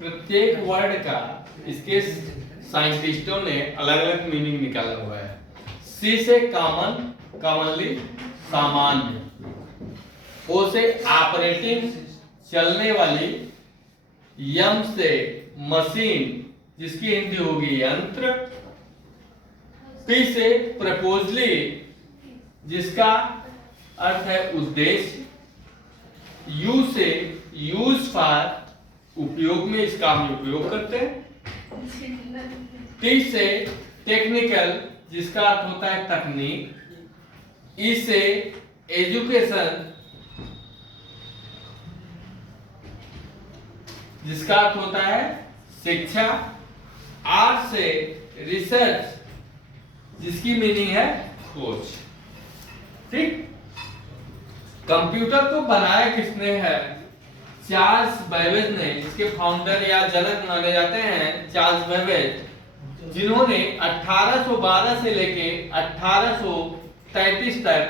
प्रत्येक वर्ड का इसके साइंटिस्टों ने अलग अलग मीनिंग निकाला हुआ है। सी से कॉमन, कॉमनली, सामान्य। ओ से ऑपरेटिंग, चलने वाली। यम से मशीन, जिसकी हिंदी होगी यंत्र। पी से प्रपोजली, जिसका अर्थ है उद्देश्य। यू से यूज फॉर, उपयोग में, इसका हम उपयोग करते हैं। टी से टेक्निकल, जिसका अर्थ होता है तकनीक। ई से एजुकेशन, जिसका अर्थ होता है शिक्षा। आर से रिसर्च, जिसकी मीनिंग है खोज। ठीक। कंप्यूटर को बनाया किसने है? चार्ल्स बेबेज ने, जिसके फाउंडर या जनक माने जाते हैं चार्ल्स बेबेज, जिन्होंने 1812 से लेके 1833 तक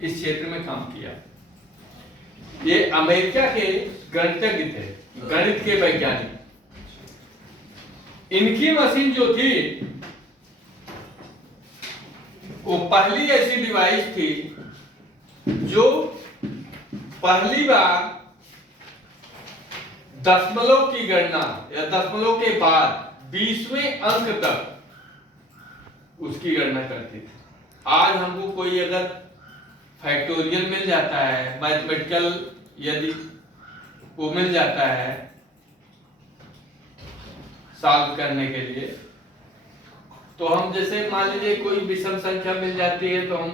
इस क्षेत्र में काम किया। ये अमेरिका के गणितज्ञ थे, गणित के वैज्ञानिक। इनकी मशीन जो थी वो पहली ऐसी डिवाइस थी जो पहली बार दशमलव की गणना या दशमलव के बाद 20वें अंक तक उसकी गणना करती थी। आज हमको कोई अगर फैक्टोरियल मिल जाता है, मैथमेटिकल यदि वो मिल जाता है सॉल्व करने के लिए, तो हम जैसे मान लीजिए कोई विषम संख्या मिल जाती है तो हम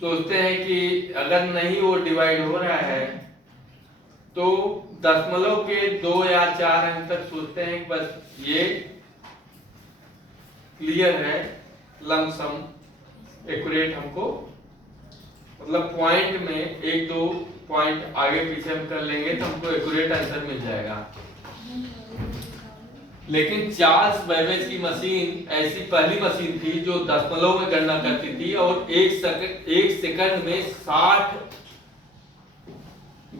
सोचते हैं कि अगर नहीं वो डिवाइड हो रहा है तो दशमलव के 2 या 4 अंक तक सोचते हैं कि बस ये क्लियर है, लमसम एक्यूरेट, हमको मतलब पॉइंट में 1-2 पॉइंट आगे पीछे हम कर लेंगे तो हमको एक्यूरेट आंसर मिल जाएगा। लेकिन चार्ल्स बेबेज की मशीन ऐसी पहली मशीन थी जो दशमलव में गणना करती थी और एक सेकंड में 60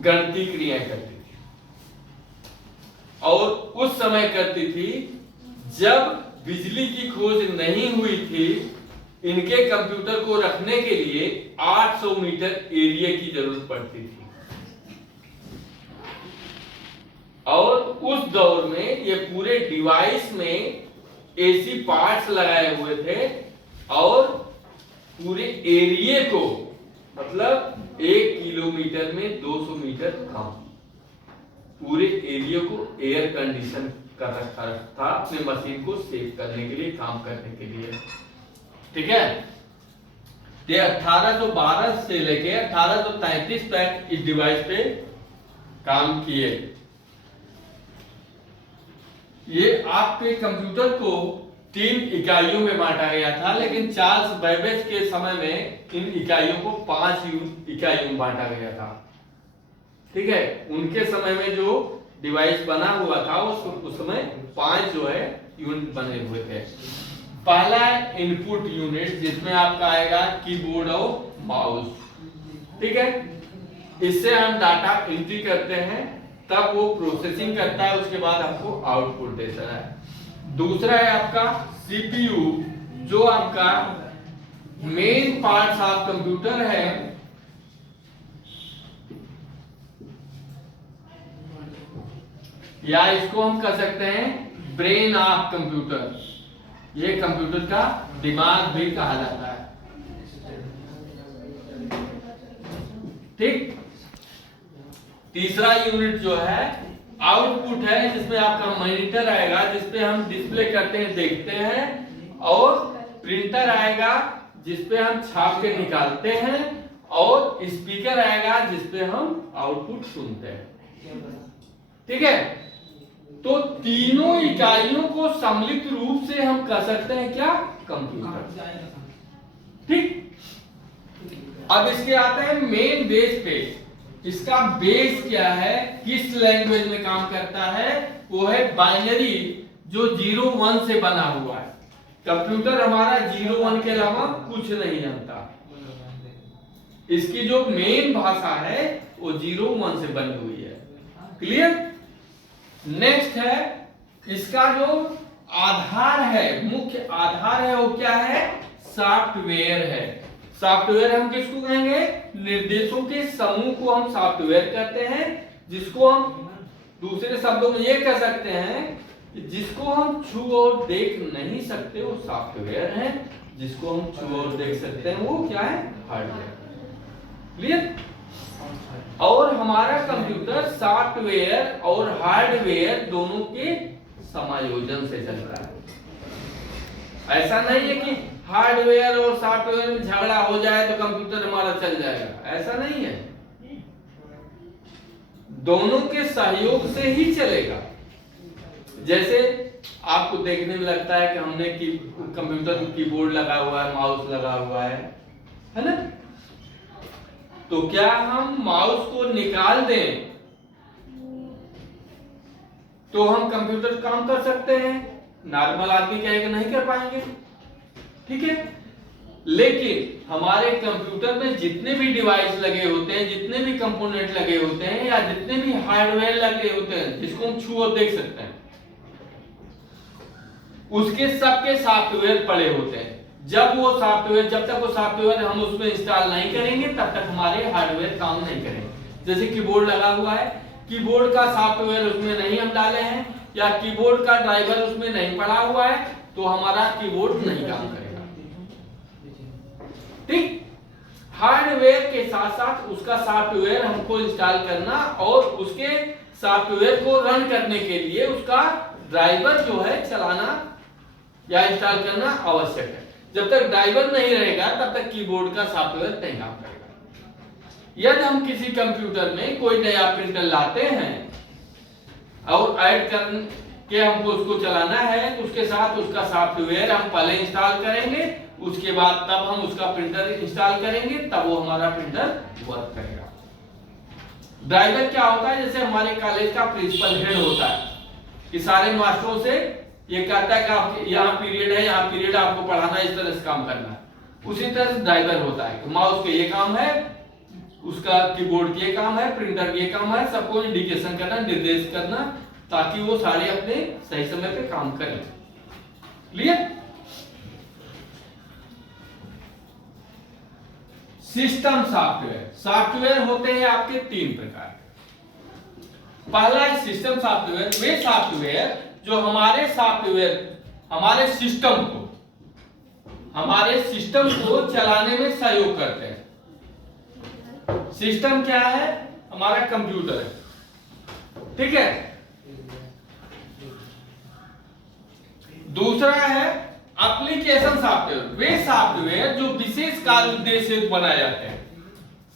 गणितीय क्रियाएं करती थी। और उस समय करती थी जब बिजली की खोज नहीं हुई थी। इनके कंप्यूटर को रखने के लिए 800 मीटर एरिया की जरूरत पड़ती थी। और उस दौर में ये पूरे डिवाइस में एसी पार्ट्स लगाए हुए थे और पूरे एरिया को, मतलब 1 किलोमीटर में 200 मीटर कम, पूरे एरिया को एयर कंडीशन कर रखा था अपने मशीन को सेव करने के लिए, काम करने के लिए। ठीक है। ये 1812 से लेके 1833 तक इस डिवाइस पे काम किए। ये आपके कंप्यूटर को 3 इकाइयों में बांटा गया था, लेकिन चार्ल्स बेबेज के समय में इन इकाइयों को 5 इकाइयों में बांटा गया था। ठीक है। उनके समय में जो डिवाइस बना हुआ था उस समय 5 जो है यूनिट बने हुए थे। पहला इनपुट यूनिट, जिसमें आपका आएगा कीबोर्ड और माउस। ठीक है। इससे हम डाटा एंट्री करते हैं, तब वो प्रोसेसिंग करता है, उसके बाद हमको आउटपुट देता है। दूसरा है आपका सीपीयू, जो आपका मेन पार्ट्स ऑफ कंप्यूटर है। या इसको हम कह सकते हैं ब्रेन ऑफ कंप्यूटर। ये कंप्यूटर का दिमाग भी कहा जाता है। ठीक। तीसरा यूनिट जो है आउटपुट है, जिसमें आपका मॉनिटर आएगा, जिसपे हम डिस्प्ले करते हैं, देखते हैं, और प्रिंटर आएगा जिसपे हम छाप के निकालते हैं, और स्पीकर आएगा जिसपे हम आउटपुट सुनते हैं। ठीक है। तो तीनों इकाइयों को सम्मिलित रूप से हम कह सकते हैं क्या? कंप्यूटर। ठीक। अब इसके आते हैं मेन बेस पे। इसका बेस क्या है, किस लैंग्वेज में काम करता है? वो है बाइनरी, जो 0-1 से बना हुआ है। कंप्यूटर हमारा 0-1 के अलावा कुछ नहीं जानता। इसकी जो मेन भाषा है वो 0-1 से बनी हुई है। क्लियर। नेक्स्ट है इसका जो आधार है, मुख्य आधार है वो क्या है, सॉफ्टवेयर है। सॉफ्टवेयर हम किसको कहेंगे, निर्देशों के समूह को हम सॉफ्टवेयर कहते हैं, जिसको हम दूसरे शब्दों में ये कह सकते हैं कि जिसको हम छू और देख नहीं सकते वो सॉफ्टवेयर है, जिसको हम छू और देख सकते हैं वो क्या है, हार्डवेयर। क्लियर। और हमारा कंप्यूटर सॉफ्टवेयर और हार्डवेयर दोनों के समायोजन से चलता है। ऐसा नहीं है कि हार्डवेयर और सॉफ्टवेयर में झगड़ा हो जाए तो कंप्यूटर हमारा चल जाएगा, ऐसा नहीं है। दोनों के सहयोग से ही चलेगा। जैसे आपको देखने में लगता है कि हमने कंप्यूटर में कीबोर्ड लगा हुआ है, माउस लगा हुआ है ना। तो क्या हम माउस को निकाल दें तो हम कंप्यूटर काम कर सकते हैं? नॉर्मल आदमी कहेगा नहीं कर पाएंगे, ठीक है। लेकिन हमारे कंप्यूटर में जितने भी डिवाइस लगे होते हैं, जितने भी कंपोनेंट लगे होते हैं, या जितने भी हार्डवेयर लगे होते हैं जिसको हम छू और देख सकते हैं, उसके सबके सॉफ्टवेयर पड़े होते हैं। जब तक वो सॉफ्टवेयर हम उसमें इंस्टॉल नहीं करेंगे तब तक हमारे हार्डवेयर काम नहीं करेंगे। जैसे कीबोर्ड लगा हुआ है, कीबोर्ड का सॉफ्टवेयर उसमें नहीं हम डाले हैं, या कीबोर्ड का ड्राइवर उसमें नहीं पड़ा हुआ है, तो हमारा कीबोर्ड नहीं काम करेगा, ठीक। हार्डवेयर के साथ साथ उसका सॉफ्टवेयर हमको इंस्टॉल करना और उसके सॉफ्टवेयर को रन करने के लिए उसका ड्राइवर जो है चलाना या इंस्टॉल करना आवश्यक है। जब तक ड्राइवर नहीं रहेगा तब तक कीबोर्ड का सॉफ्टवेयर नहीं काम करेगा। यदि हम किसी कंप्यूटर में कोई नया प्रिंटर लाते हैं और ऐड करके हमको उसको चलाना है, तो उसके साथ उसका सॉफ्टवेयर हम पहले इंस्टॉल करेंगे, उसके बाद तब हम उसका प्रिंटर इंस्टॉल करेंगे, तब वो हमारा प्रिंटर वर्क करेगा। ड्राइवर क्या होता है, जैसे हमारे कॉलेज का प्रिंसिपल हेड होता है कि सारे मास्टरों से ये कहता है कि आप यहाँ पीरियड है, यहाँ पीरियड आपको पढ़ाना, इस तरह से काम करना है। उसी तरह से ड्राइवर होता है कि माउस के ये काम है, उसका कीबोर्ड के ये काम है, प्रिंटर के ये काम है, सबको इंडिकेशन करना, निर्देश करना, ताकि वो सारे अपने सही समय पे काम करें। क्लियर। सिस्टम सॉफ्टवेयर होते हैं आपके 3 प्रकार के। पहला है सिस्टम सॉफ्टवेयर, वे सॉफ्टवेयर जो हमारे सिस्टम को चलाने में सहयोग करते हैं। सिस्टम क्या है, हमारा कंप्यूटर है, ठीक है। दूसरा है एप्लीकेशन सॉफ्टवेयर, वे सॉफ्टवेयर जो विशेष कार्य उद्देश्य से बनाए जाते हैं,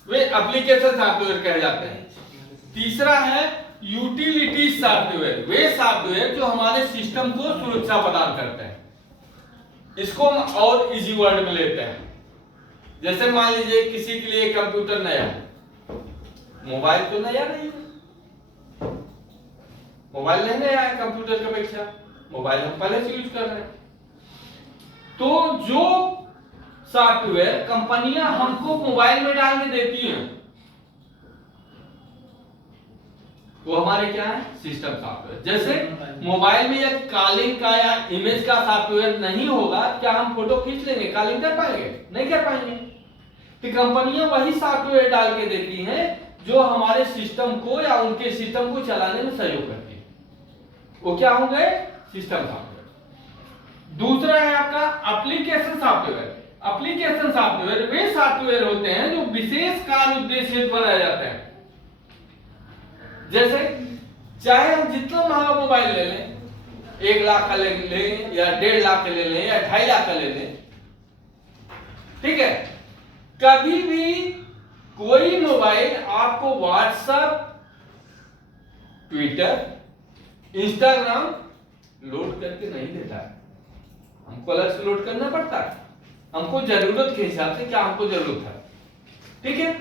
वे एप्लीकेशन सॉफ्टवेयर कहे जाते हैं। तीसरा है यूटिलिटी सॉफ्टवेयर, वे सॉफ्टवेयर जो हमारे सिस्टम को सुरक्षा प्रदान करते हैं। इसको हम और इजी वर्ड में लेते हैं। जैसे मान लीजिए किसी के लिए कंप्यूटर नया है, मोबाइल तो नया नहीं है, मोबाइल नहीं नया है कंप्यूटर की अपेक्षा, मोबाइल हम पहले से यूज कर रहे हैं। तो जो सॉफ्टवेयर कंपनियां हमको मोबाइल में डाल के देती हैं वो हमारे क्या है, सिस्टम सॉफ्टवेयर। जैसे मोबाइल में या कॉलिंग का या इमेज का सॉफ्टवेयर नहीं होगा, क्या हम फोटो खींच लेंगे, कॉलिंग कर पाएंगे? नहीं कर पाएंगे। तो कंपनियां वही सॉफ्टवेयर डाल के देती हैं जो हमारे सिस्टम को या उनके सिस्टम को चलाने में सहयोग करती है, वो क्या होंगे, सिस्टम सॉफ्टवेयर। दूसरा है आपका एप्लीकेशन सॉफ्टवेयर। एप्लीकेशन सॉफ्टवेयर वे सॉफ्टवेयर होते हैं जो विशेष कार्य उद्देश्य से बनाए जाते हैं। जैसे चाहे हम जितना महंगा मोबाइल ले लें, 1 लाख का ले लें या 1.5 लाख का ले लें या 2.5 लाख का ले लें, ठीक है, कभी भी कोई मोबाइल आपको व्हाट्सएप, ट्विटर, इंस्टाग्राम लोड करके नहीं देता है, हमको अलग से लोड करना पड़ता है, हमको जरूरत के हिसाब से, क्या हमको जरूरत है, ठीक है।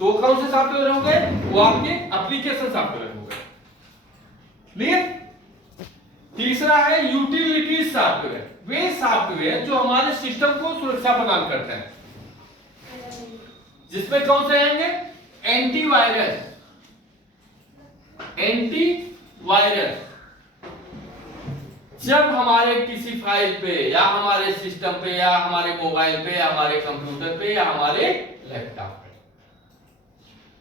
तो कौन से सॉफ्टवेयर हो गए, वो आपके एप्लीकेशन सॉफ्टवेयर हो गए। क्लियर। तीसरा है यूटिलिटी सॉफ्टवेयर, वे सॉफ्टवेयर जो हमारे सिस्टम को सुरक्षा प्रदान करते हैं, जिसमें कौन से आएंगे, एंटीवायरस, एंटीवायरस जब हमारे किसी फाइल पे या हमारे सिस्टम पे या हमारे मोबाइल पे या हमारे कंप्यूटर पे या हमारे लैपटॉप पे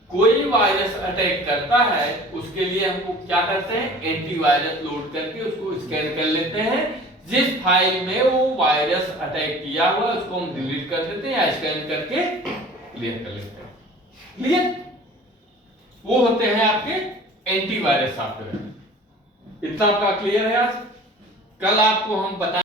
कोई वायरस अटैक करता है, उसके लिए हमको क्या करते हैं, एंटीवायरस लोड करके उसको स्कैन कर लेते हैं। जिस फाइल में वो वायरस अटैक किया हुआ है उसको हम डिलीट कर देते हैं या स्कैन करके क्लियर कर लेते हैं। क्लियर? वो होते हैं आपके एंटीवायरस सॉफ्टवेयर। इतना आपका क्लियर है आज? कल आपको हम बताएंगे